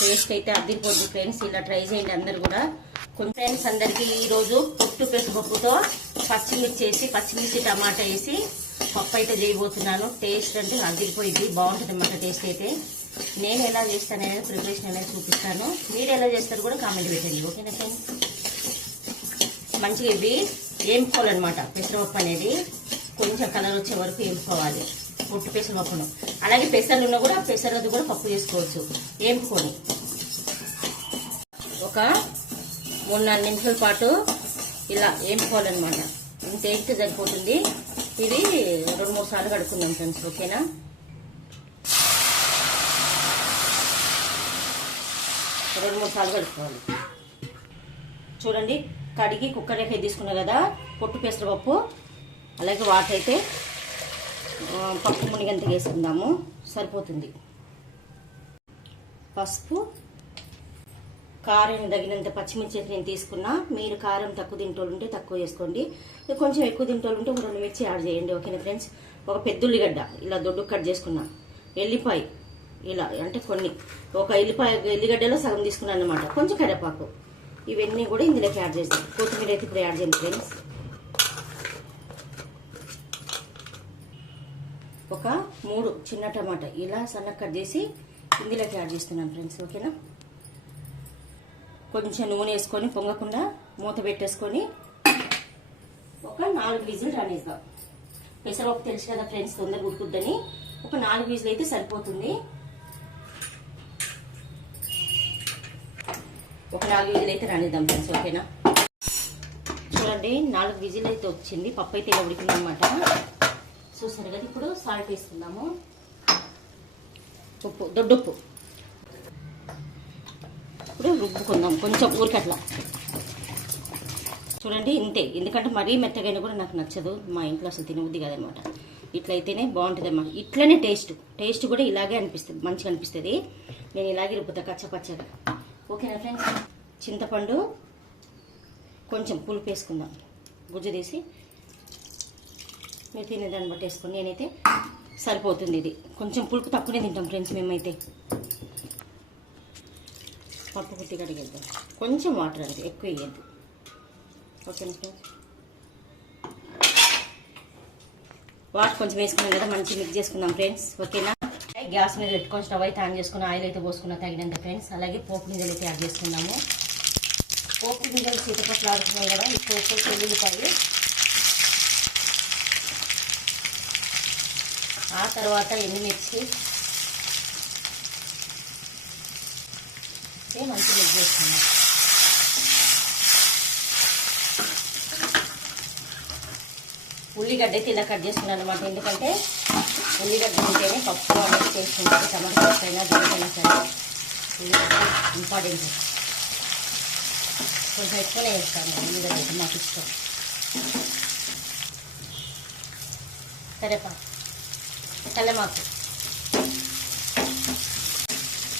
Taste అయితే అద్దరిపోద్ది friends. ఇలా try చేయండి అందరు కూడా. కొన్ని ఫ్రెండ్స్ అందరికి ఈరోజు పొట్టు పెసరపప్పుతో పచ్చిమిర్చి వేసి పచ్చిమిర్చి టమాటా వేసి పప్పు అయితే చేయబోతున్నాను. టేస్ట్ అంటే అద్దరిపోయింది బాగుంటుంది అన్నమాట టేస్ట్ అయితే. నేను ఎలా చేస్తాను అనేది ప్రిపరేషన్ అనేది చూపిస్తాను. మీరు ఎలా చేస్తారు కూడా కామెంట్ పెట్టండి. ఓకేనా ఫ్రెండ్స్? మంచిగా ఇవి వేపుకోవాలన్నమాట. పెసరపప్పు అనేది కొంచెం కలర్ వచ్చే వరకు వేపుకోవాలి. పొట్టు పెసరపప్పును. అలాగే పెసర్లు ఉన్నా కూడా పెసరది కూడా పప్పు చేసుకోవచ్చు. వేపుకొని ఒక మూడు నాలుగు నిమిషాల పాటు ఇలా వేపుకోవాలన్నమాట ఇంత వేస్తే సరిపోతుంది. ఇది రెండు మూడు సార్లు కడుక్కుందాం ఫ్రెండ్స్ ఓకేనా? రెండు మూడు సార్లు కడుక్కోవాలి. చూడండి కడిగి కుక్కర్ రేఖ తీసుకున్నా కదా పొట్టు పెసరపప్పు అలాగే వాటర్ అయితే పప్పు మునిగంత వేసుకుందాము. సరిపోతుంది. పసుపు కారం తగినంత పచ్చిమిర్చి నేను తీసుకున్నా. మీరు కారం తక్కువ తింటోళ్ళు ఉంటే తక్కువ వేసుకోండి. కొంచెం ఎక్కువ తింటోళ్ళు ఉంటే ఒక రెండు మిర్చి యాడ్ చేయండి. ఓకేనా ఫ్రెండ్స్? ఒక పెద్ద ఉల్లిగడ్డ ఇలా దొడ్డు కట్ చేసుకున్నా. ఎల్లిపాయ. ఇలా అంటే కొన్ని. ఒక ఎల్లిపాయ ఎల్లిగడ్డలో సగం తీసుకున్నాను అనమాట కొంచెం కరివేపాకు. ఇవన్నీ కూడా ఇందులోకి యాడ్ చేస్తాం కొత్తిమీర అయితే ఇప్పుడు యాడ్ చేయండి ఫ్రెండ్స్. ఒక మూడు చిన్న టమాటా ఇలా సన్న కట్ చేసి ఇందులోకి యాడ్ చేస్తున్నాను ఫ్రెండ్స్ ఓకేనా? కొంచెం నూనె వేసుకొని పొంగకుండా మూత పెట్టేసుకొని ఒక నాలుగు విజిల్ రానిద్దాం. పెసరపప్పు తెలుసు కదా ఫ్రెండ్స్ తొందరగా ఉడుకుద్దని ఒక నాలుగు విజిల్ అయితే సరిపోతుంది. ఒక నాలుగు విజిల్ అయితే రానిద్దాం ఫ్రెండ్స్ ఓకేనా? చూడండి నాలుగు విజిల్ అయితే వచ్చింది. పప్పు అయితే ఇలా ఉడికింది అనమాట చూసారు కదా ఇప్పుడు సాల్ట్ వేసుకుందాము. ఉప్పు దొడ్డుప్పు ఇప్పుడు రుబ్బుకుందాం కొంచెం ఊరికట్లా. చూడండి ఇంతే. ఎందుకంటే మరీ మెత్తగైనా కూడా నాకు నచ్చదు. మా ఇంట్లో అసలు తినబుద్ది కదనమాట. ఇట్లయితేనే బాగుంటుంది అన్నమాట ఇట్లనే టేస్ట్. టేస్ట్ కూడా ఇలాగే అనిపిస్తుంది మంచిగా అనిపిస్తుంది. నేను ఇలాగే రుబ్బుతా కచ్చపచ్చగా ఓకేనా ఫ్రెండ్స్? చింతపండు కొంచెం పులుపు వేసుకుందాం. గుజ్జు తీసి మీరు తినేదాన్ని బట్టి వేసుకొని నేనైతే సరిపోతుంది ఇది. కొంచెం పులుపు తక్కువనే తింటాం ఫ్రెండ్స్ మేమైతే. పప్పు కుట్టి కడిగేద్దాం కొంచెం వాటర్ అది ఎక్కువ వేయద్దు. ఓకేనా ఫ్రెండ్స్? వాటర్ కొంచెం వేసుకున్నాం కదా మంచిగా మిక్స్ చేసుకుందాం ఫ్రెండ్స్. ఓకేనా? గ్యాస్ మీద పెట్టుకొని స్టవ్ అయితే ఆన్ చేసుకుని ఆయిల్ అయితే పోసుకున్న తగినంత ఫ్రెండ్స్. అలాగే పోపు గింజలు అయితే యాడ్ చేసుకుందాము. పోపు గింజలు చీతపట్లు ఆడుతున్నాయి కదా ఈ పోపు వెల్లుల్లిపాయలు ఆ తర్వాత ఎండుమిర్చి మంచి మిక్స్ చేసుకుందాం ఉల్లిగడ్డ అయితే ఇలా కట్ చేసుకున్నాను అనమాట ఎందుకంటే ఉల్లిగడ్డ ఉంటేనే పప్పు అనేది చేసుకుంటారు టమాటా పప్పు అయినా దేనికైనా సరే ఉల్లిగడ్డ ఇంపార్టెంట్ కొంచెం ఎక్కువనే వేస్తాను. ఉల్లిగడ్డ అయితే మాకు ఇష్టం. కరేపాకు కల్లెమాకు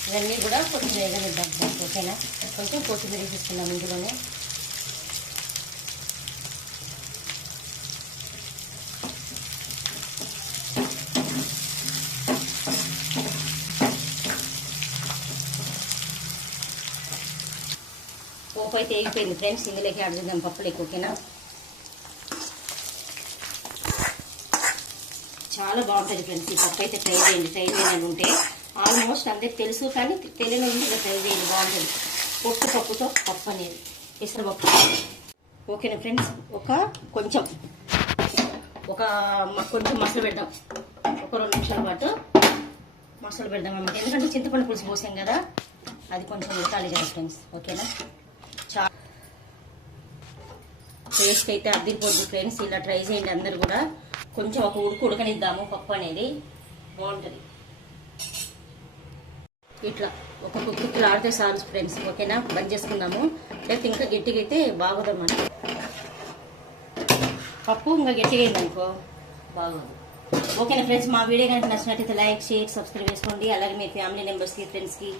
ఇవన్నీ కూడా కొంచెం వేగనిద్దాం ఓకేనా? కొంచెం కొత్తిమీర వేసేసుకున్నాం ఇందులోనే. పోపు అయితే వేగిపోయింది. ఫ్రెండ్స్ ఇందులోకి యాడ్ చేద్దాం పప్పులకి ఓకేనా? చాలా బాగుంటుంది ఫ్రెండ్స్. ఈ పప్పు అయితే ట్రై చేయండి ట్రై చేయాలని ఉంటే ఆల్మోస్ట్ అందరికి తెలుసు కానీ తెలియని ఉంది ఇలా ట్రై చేయండి బాగుంటుంది. పొట్టు పప్పుతో పప్పు అనేది. పెసరపప్పు ఓకేనా ఫ్రెండ్స్? ఒక కొంచెం ఒక కొంచెం మసలు పెడదాం. ఒక రెండు నిమిషాల పాటు మసలు పెడదాం అన్నమాట. ఎందుకంటే చింతపండు పులుసు పోసాం కదా అది కొంచెం ఉడకాలి కదా ఫ్రెండ్స్. ఓకేనా? చా టేస్ట్ అయితే అద్దరిపోద్ది ఫ్రెండ్స్. ఇలా ట్రై చేయండి అందరు కూడా. కొంచెం ఒక ఉడుకు ఉడకనిద్దాము పప్పు అనేది. బాగుంటుంది. ఇట్లా ఒక కుక్కిట్లు ఆడితే సార్ ఫ్రెండ్స్ ఓకేనా? బంద్ చేసుకుందాము. లేకపోతే ఇంకా గట్టిగా అయితే బాగుదన్నమాట పప్పు ఇంకా గట్టిగా అయిందనుకో బాగోదు. ఓకేనా ఫ్రెండ్స్? మా వీడియో కనుక నచ్చినట్టయితే లైక్ షేర్ సబ్స్క్రైబ్ చేసుకోండి. అలాగే మీ ఫ్యామిలీ మెంబర్స్కి ఫ్రెండ్స్కి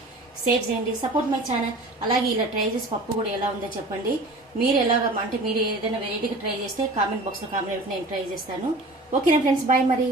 షేర్ చేయండి. Support my channel. అలాగే ఇలా ట్రై చేసి పప్పు కూడా ఎలా ఉందో చెప్పండి. మీరు ఎలాగ అంటే మీరు ఏదైనా వెరైటీగా ట్రై చేస్తే కామెంట్ బాక్స్లో కామెంట్ నేను ట్రై చేస్తాను. ఓకేనా ఫ్రెండ్స్ బాయ్ మరి